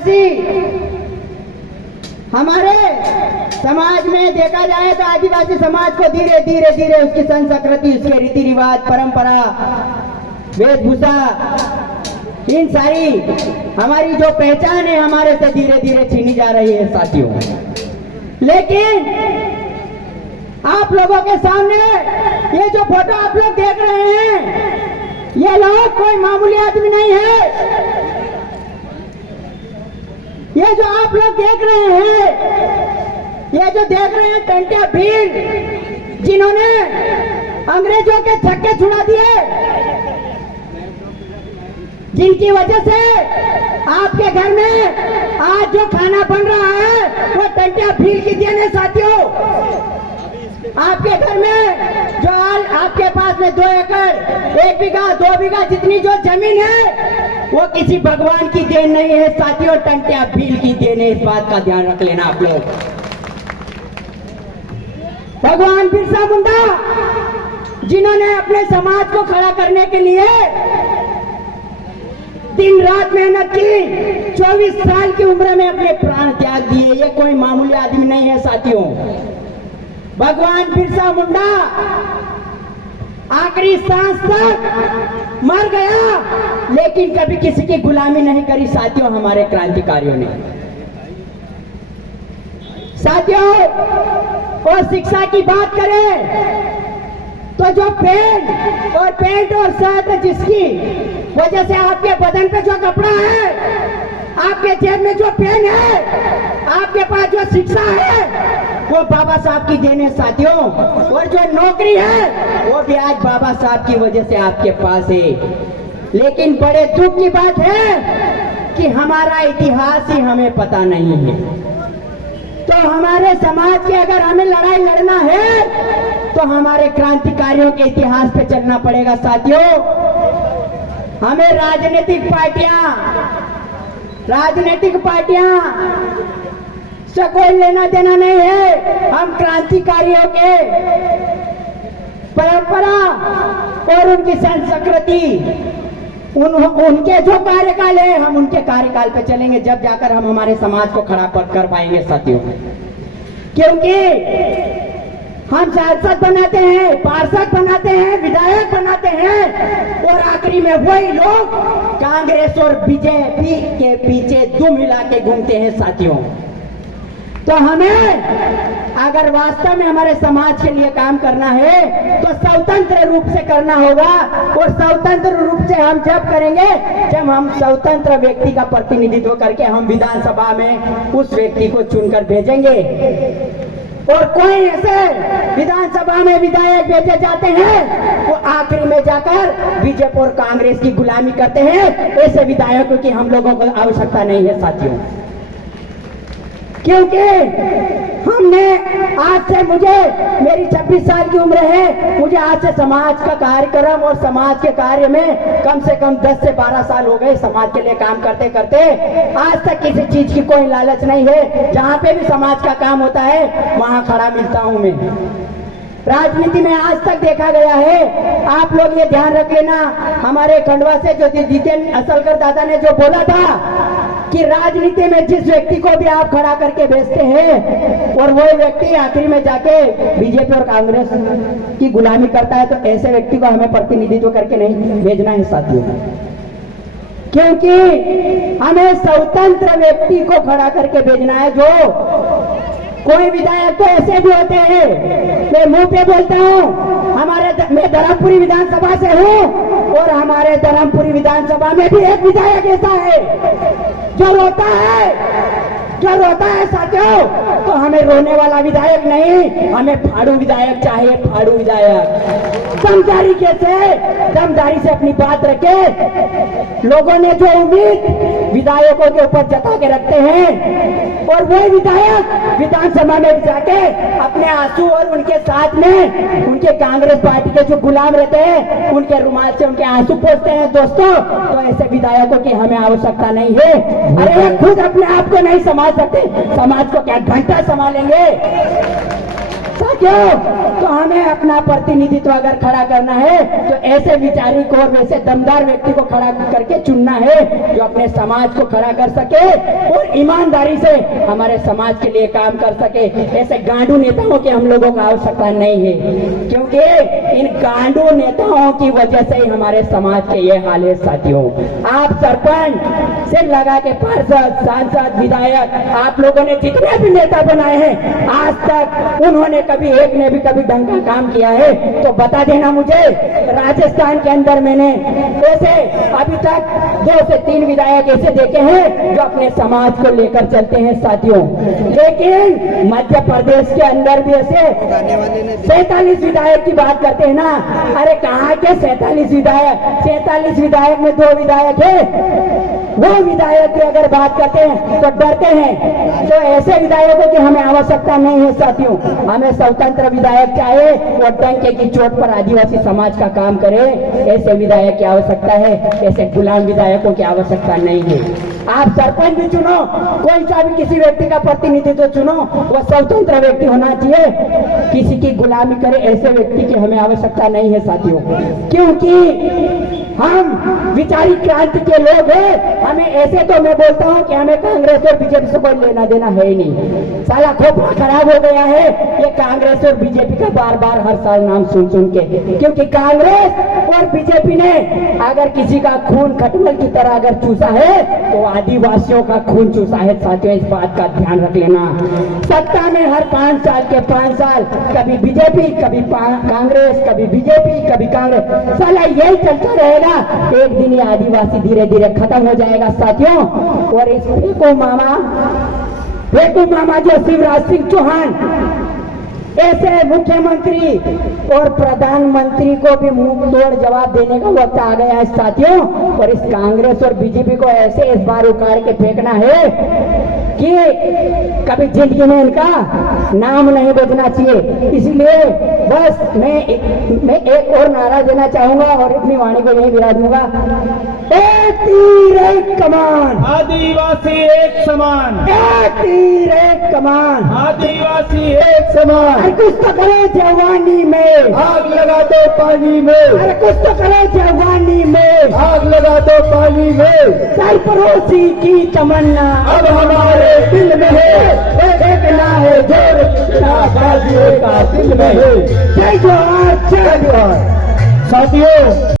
आदिवासी हमारे समाज में देखा जाए तो आदिवासी समाज को धीरे धीरे धीरे उसकी संस्कृति, उसके रीति रिवाज, परंपरा, वेशभूषा, इन सारी हमारी जो पहचान है हमारे से धीरे धीरे छीनी जा रही है साथियों। लेकिन आप लोगों के सामने ये जो फोटो आप लोग देख रहे हैं, ये लोग कोई मामूली आदमी नहीं है। ये जो आप लोग देख रहे हैं, ये जो देख रहे हैं टंटिया भीड़, जिन्होंने अंग्रेजों के छक्के छुड़ा दिए, जिनकी वजह से आपके घर में आज जो खाना बन रहा है वो टंटिया भीड़ की देन है साथियों। आपके घर में जो आपके पास में 2 एकड़, 1 बीघा, 2 बीघा जितनी जो जमीन है वो किसी भगवान की देन नहीं है साथियों, टंटिया भील की देन है। इस बात का ध्यान रख लेना आप लोग। भगवान बिरसा मुंडा जिन्होंने अपने समाज को खड़ा करने के लिए दिन रात मेहनत की, 24 साल की उम्र में अपने प्राण त्याग दिए, ये कोई मामूली आदमी नहीं है साथियों। भगवान बिरसा मुंडा आखिरी सांस तक मर गया, लेकिन कभी किसी की गुलामी नहीं करी साथियों हमारे क्रांतिकारियों ने। साथियों, और शिक्षा की बात करें तो जो पैंट और शर्ट जिसकी वजह से आपके बदन पे जो कपड़ा है, आपके जेब में जो पेन है, आपके पास जो शिक्षा है, वो बाबा साहब की देन है साथियों। और जो नौकरी है वो भी आज बाबा साहब की वजह से आपके पास है। लेकिन बड़े दुख की बात है कि हमारा इतिहास ही हमें पता नहीं है। तो हमारे समाज की अगर हमें लड़ाई लड़ना है तो हमारे क्रांतिकारियों के इतिहास पे चलना पड़ेगा साथियों। हमें राजनीतिक पार्टियां से कोई लेना देना नहीं है। हम क्रांतिकारियों के परंपरा और उनकी संस्कृति, उनके जो कार्यकाल है हम उनके कार्यकाल पे चलेंगे, जब जाकर हम हमारे समाज को खड़ा कर पाएंगे साथियों। क्योंकि हम सांसद बनाते हैं, पार्षद बनाते हैं, विधायक बनाते हैं और आखिरी में वही लोग कांग्रेस और बीजेपी के पीछे दुम हिला के घूमते हैं साथियों। तो हमें अगर वास्तव में हमारे समाज के लिए काम करना है तो स्वतंत्र रूप से करना होगा। और स्वतंत्र रूप से हम जब करेंगे जब हम स्वतंत्र व्यक्ति का प्रतिनिधित्व करके हम विधानसभा में उस व्यक्ति को चुनकर भेजेंगे। और कोई ऐसे विधानसभा में विधायक भेजे जाते हैं वो आखिरी में जाकर बीजेपी और कांग्रेस की गुलामी करते हैं। ऐसे विधायकों की हम लोगों को आवश्यकता नहीं है साथियों। क्योंकि हमने आज से, मेरी 26 साल की उम्र है, मुझे आज से समाज का कार्यक्रम और समाज के कार्य में कम से कम 10 से 12 साल हो गए समाज के लिए काम करते करते। आज तक किसी चीज की कोई लालच नहीं है। जहाँ पे भी समाज का काम होता है वहाँ खड़ा मिलता हूँ मैं। राजनीति में आज तक देखा गया है, आप लोग ये ध्यान रख लेना, हमारे खंडवा से जो जितेंद्र असलकर दादा ने जो बोला था कि राजनीति में जिस व्यक्ति को भी आप खड़ा करके भेजते हैं और वो व्यक्ति आखिरी में जाके बीजेपी और कांग्रेस की गुलामी करता है, तो ऐसे व्यक्ति को हमें प्रतिनिधित्व करके नहीं भेजना है साथियों। क्योंकि हमें स्वतंत्र व्यक्ति को खड़ा करके भेजना है। जो कोई विधायक तो ऐसे भी होते हैं, मैं मुंह पे बोलता हूँ, मैं धर्मपुरी विधानसभा से हूँ और हमारे धर्मपुरी विधानसभा में भी एक विधायक ऐसा है जो रोता है साथियों। तो हमें रोने वाला विधायक नहीं, हमें फाड़ू विधायक चाहिए, फाड़ू विधायक। दमदारी से अपनी बात रखे। लोगों ने जो उम्मीद विधायकों के ऊपर जता के रखते हैं और वही विधायक विधानसभा में जाके अपने आंसू और उनके साथ में उनके कांग्रेस पार्टी के जो गुलाम रहते हैं उनके रुमाल से उनके आंसू पोंछते हैं दोस्तों। तो ऐसे विधायकों की हमें आवश्यकता नहीं है। अरे वो खुद अपने आप को नहीं संभाल सकते, समाज को क्या घंटा संभालेंगे। साथियों, तो हमें अपना प्रतिनिधित्व अगर खड़ा करना है तो ऐसे विचारिक और वैसे दमदार व्यक्ति को खड़ा करके चुनना है जो अपने समाज को खड़ा कर सके और ईमानदारी से हमारे समाज के लिए काम कर सके। ऐसे गांडू नेताओं की हम लोगों को आवश्यकता नहीं है, क्योंकि इन गांडू नेताओं की वजह से ही हमारे समाज के ये हाल है। साथियों, आप सरपंच से लगा के पार्षद, सांसद, विधायक, आप लोगों ने जितने भी नेता बनाए हैं आज तक उन्होंने कभी एक ने भी कभी ढंग का काम किया है तो बता देना मुझे। राजस्थान के अंदर मैंने ऐसे अभी तक 2 से 3 विधायक ऐसे देखे हैं जो अपने समाज को लेकर चलते हैं। साथियों, लेकिन मध्य प्रदेश के अंदर भी ऐसे 47 विधायक की बात करते हैं ना। अरे कहाँ के 47 विधायक? 47 विधायक में 2 विधायक है। वो विधायक की अगर बात करते हैं तो डरते हैं। तो ऐसे विधायकों की हमें आवश्यकता नहीं है। साथियों, हमें स्वतंत्र विधायक चाहिए, वो डंके की चोट पर आदिवासी समाज का काम करे। ऐसे विधायक की आवश्यकता है, ऐसे गुलाम विधायकों की आवश्यकता नहीं है। आप सरपंच भी चुनो, कोई सा भी किसी व्यक्ति का प्रतिनिधित्व चुनो, वो स्वतंत्र व्यक्ति होना चाहिए। किसी की गुलामी करे ऐसे व्यक्ति की हमें आवश्यकता नहीं है। साथियों, क्योंकि हम विचारिक क्रांति के लोग हैं। हमें ऐसे तो मैं बोलता हूं कि हमें कांग्रेस और बीजेपी से कोई लेना देना है ही नहीं। साला खोपड़ा खराब हो गया है ये कांग्रेस और बीजेपी का बार बार हर साल नाम सुन सुन के, क्योंकि कांग्रेस और बीजेपी ने अगर किसी का खून खटमल की तरह अगर चूसा है तो आदिवासियों का खून चूसा है। साथियों, इस बात का ध्यान रख लेना। सत्ता में हर 5 साल के 5 साल कभी बीजेपी, कभी कांग्रेस, कभी बीजेपी, कभी कांग्रेस, साला यही चलता रहेगा। एक दिन ये आदिवासी धीरे धीरे खत्म हो जाएगा। साथियों, और इस फेंकू मामा जो शिवराज सिंह चौहान ऐसे मुख्यमंत्री और प्रधानमंत्री को भी मुंह तोड़ जवाब देने का वक्त आ गया है। साथियों, और इस कांग्रेस और बीजेपी को ऐसे इस बार उखाड़ के फेंकना है कि कभी जिंदगी में इनका नाम नहीं बजना चाहिए। इसलिए बस मैं एक और नारा देना चाहूंगा और अपनी वाणी को यही विराज दूंगा। एक तीर एक कमान, आदिवासी एक समान। एक तीर एक कमान, आदिवासी एक समान। अरे कुछ तो करो जवानी में, आग लगा दो पानी में। अरे कुछ तो करो जवानी में, आग लगा दो पानी में। सरपरोशी की तमन्ना अब हमारे दिल में है, देखना है जोर बाजियों का दिल में है। जय जोहार, जय जोहार। साथियों,